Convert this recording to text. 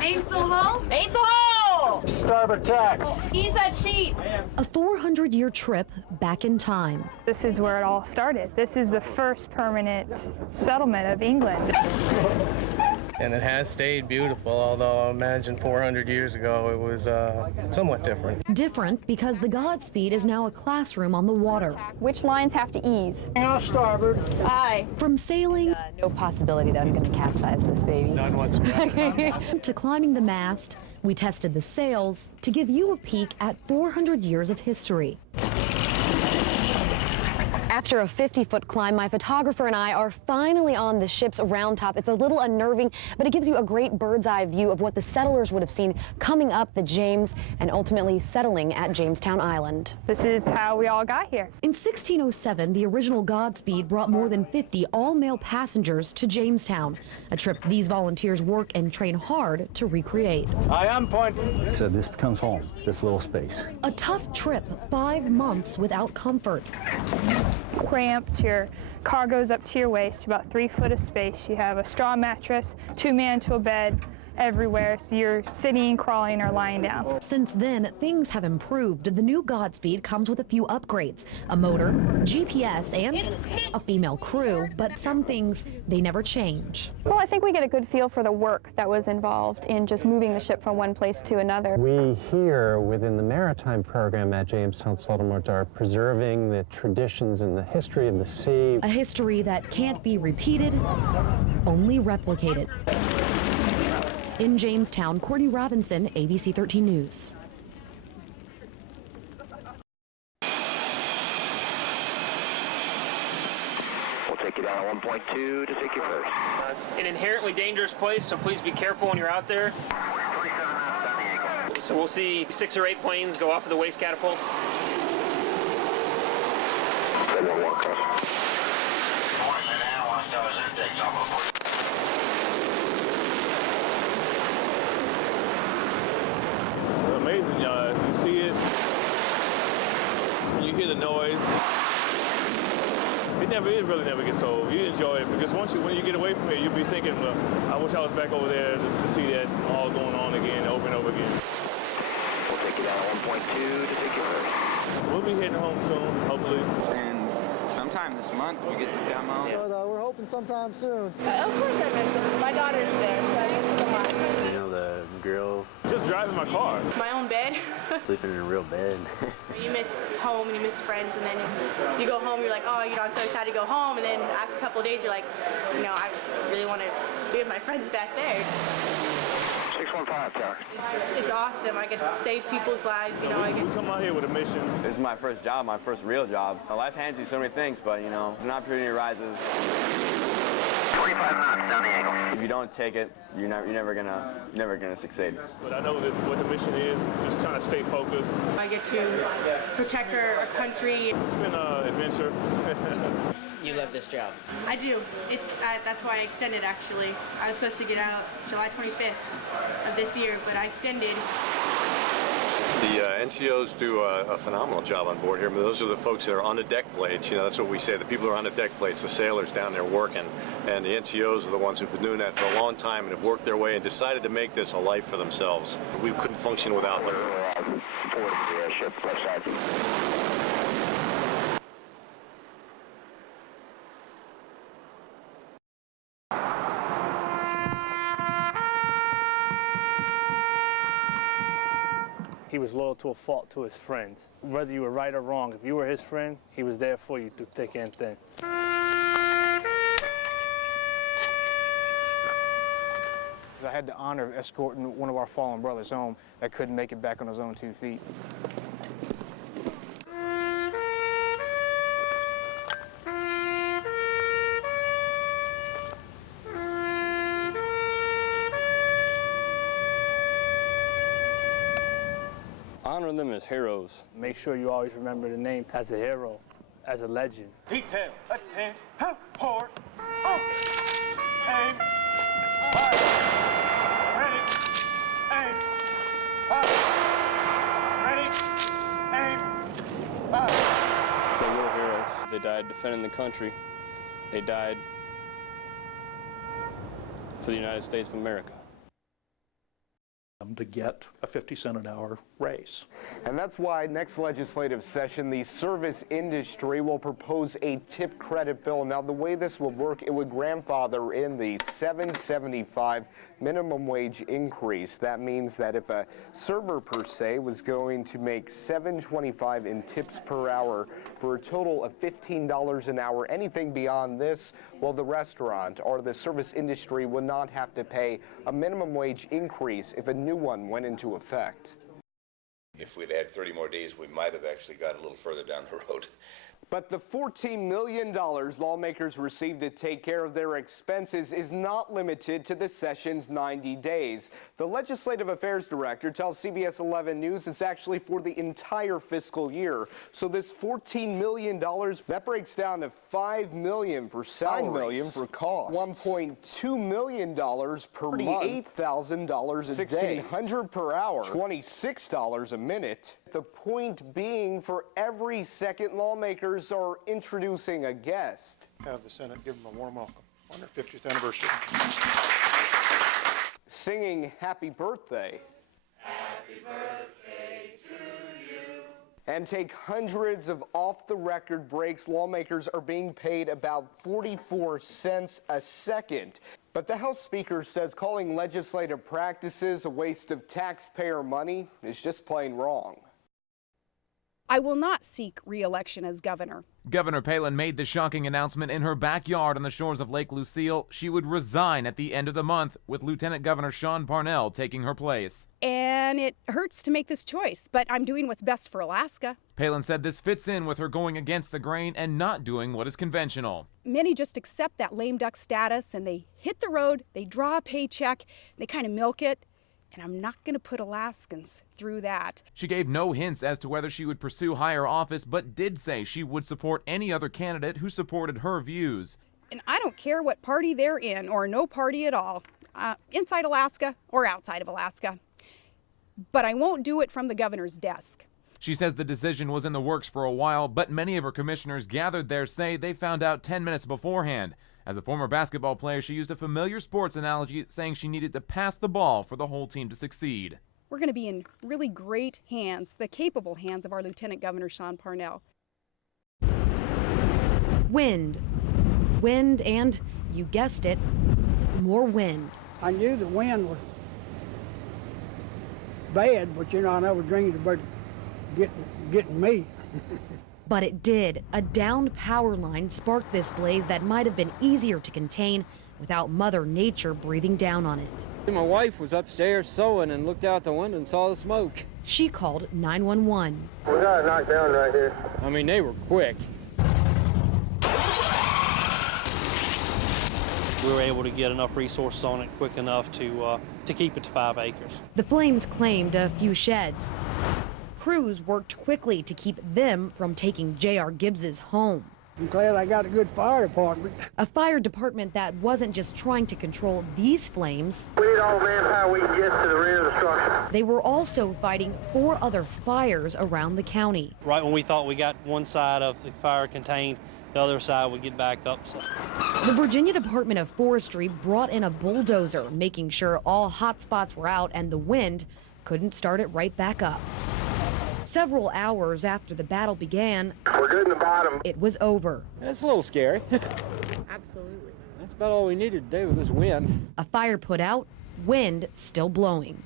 Mainsail ho! Mainsail ho! Starboard tack. Ease that sheet. A 400-year trip back in time. This is where it all started. This is the first permanent settlement of England. And it has stayed beautiful, although I imagine 400 years ago it was somewhat different. Different because the Godspeed is now a classroom on the water. Which lines have to ease? Starboard. Aye. From sailing No possibility that I'm going to capsize this baby. None whatsoever. to climbing the mast, we tested the sails to give you a peek at 400 years of history. After a 50-foot climb, my photographer and I are finally on the ship's round top. It's a little unnerving, but it gives you a great bird's eye view of what the settlers would have seen coming up the James and ultimately settling at Jamestown Island. This is how we all got here. In 1607, the original Godspeed brought more than 50 all-male passengers to Jamestown, a trip these volunteers work and train hard to recreate. I am pointing. So this becomes home, this little space. A tough trip, 5 months without comfort. Cramped, your car goes up to your waist, about 3 foot of space. You have a straw mattress, 2-man to a bed everywhere, so you're sitting, crawling, or lying down. Since then, things have improved. The new Godspeed comes with a few upgrades, a motor, GPS, and a female crew, but some things, they never change. Well, I think we get a good feel for the work that was involved in just moving the ship from one place to another. We here within the maritime program at Jamestown Settlement are preserving the traditions and the history of the sea. A history that can't be repeated, only replicated. In Jamestown, Courtney Robinson, ABC 13 News. We'll take you down at 1.2 to take you first. It's an inherently dangerous place, so please be careful when you're out there. So we'll see 6 or 8 planes go off of the waste catapults. It's amazing. You see it, when you hear the noise, it really never gets old. You enjoy it because when you get away from it, you'll be thinking, well, I wish I was back over there to see that all going on again, over and over again. We'll take you down at 1.2 to take you first. We'll be heading home soon, hopefully. And sometime this month we get to come home. Yeah. We're hoping sometime soon. Of course I miss them. My daughter's there, so I miss them a lot. You know, the grill, Just driving my car. My own bed. sleeping in a real bed. You miss home and you miss friends, and then you go home, you're like, oh, I'm so excited to go home, and then after a couple of days, you're like, I really want to be with my friends back there. 615 tower. It's awesome. I get to save people's lives, We come out here with a mission. This is my first job, my first real job. My life hands you so many things, but an opportunity arises. 25 knots down the angle. If you don't take it, you're never gonna succeed. But I know that what the mission is, just trying to stay focused. I get to protect our country. It's been an adventure. You love this job. I do. That's why I extended, actually. I was supposed to get out July 25th of this year, but I extended. The NCOs do a phenomenal job on board here. But those are the folks that are on the deck plates. That's what we say. The people who are on the deck plates, the sailors down there working. And the NCOs are the ones who've been doing that for a long time and have worked their way and decided to make this a life for themselves. We couldn't function without them. Forward to the airship, left side. He was loyal to a fault to his friends. Whether you were right or wrong, if you were his friend, he was there for you through thick and thin. I had the honor of escorting one of our fallen brothers home that couldn't make it back on his own 2 feet. Honor them as heroes. Make sure you always remember the name as a hero, as a legend. Detail, attend, port, aim, fire, ready, aim, fire, ready, aim, fire. They were heroes. They died defending the country. They died for the United States of America. them to get a 50-cent an hour raise. And that's why next legislative session, the service industry will propose a tip credit bill. Now, the way this would work, it would grandfather in the $7.75 minimum wage increase. That means that if a server, per se, was going to make $7.25 in tips per hour for a total of $15 an hour, anything beyond this, well, the restaurant or the service industry would not have to pay a minimum wage increase if a new one went into effect. If we'd had 30 more days, we might have actually got a little further down the road. But the $14 million lawmakers received to take care of their expenses is not limited to the session's 90 days. The Legislative Affairs Director tells CBS 11 News it's actually for the entire fiscal year. So this $14 million, that breaks down to $5 million for salaries, $9 million for costs, $1.2 million per month, $8,000 a day, $1,600 per hour, $26 a minute. The point being, for every second, lawmakers are introducing a guest. Have the Senate give them a warm welcome on their 50th anniversary. Singing happy birthday. Happy birthday to you. And take hundreds of off-the-record breaks. Lawmakers are being paid about 44 cents a second. But the House Speaker says calling legislative practices a waste of taxpayer money is just plain wrong. I will not seek re-election as governor. Governor Palin made the shocking announcement in her backyard on the shores of Lake Lucille. She would resign at the end of the month, with Lieutenant Governor Sean Parnell taking her place. And it hurts to make this choice, but I'm doing what's best for Alaska. Palin said this fits in with her going against the grain and not doing what is conventional. Many just accept that lame duck status and they hit the road, they draw a paycheck, they kind of milk it. And I'm not going to put Alaskans through that. She gave no hints as to whether she would pursue higher office, but did say she would support any other candidate who supported her views. And I don't care what party they're in, or no party at all, inside Alaska or outside of Alaska. But I won't do it from the governor's desk. She says the decision was in the works for a while, but many of her commissioners gathered there say they found out 10 minutes beforehand. As a former basketball player, she used a familiar sports analogy, saying she needed to pass the ball for the whole team to succeed. We're going to be in really great hands, the capable hands of our Lieutenant Governor Sean Parnell. Wind. Wind and, you guessed it, more wind. I knew the wind was bad, but I never dreamed about getting me. But it did. A downed power line sparked this blaze that might have been easier to contain without Mother Nature breathing down on it. My wife was upstairs sewing and looked out the window and saw the smoke. She called 911. We got it knocked down right here. I mean, they were quick. We were able to get enough resources on it quick enough to keep it to 5 acres. The flames claimed a few sheds. Crews worked quickly to keep them from taking J.R. Gibbs's home. I'm glad I got a good fire department. A fire department that wasn't just trying to control these flames. We need all manpower we can get to the rear of the structure. They were also fighting 4 other fires around the county. Right when we thought we got one side of the fire contained, the other side would get back up. So. The Virginia Department of Forestry brought in a bulldozer, making sure all hot spots were out and the wind couldn't start it right back up. Several hours after the battle began, we're good in the bottom. It was over. That's a little scary. Absolutely. That's about all we needed to do with this wind. A fire put out, wind still blowing.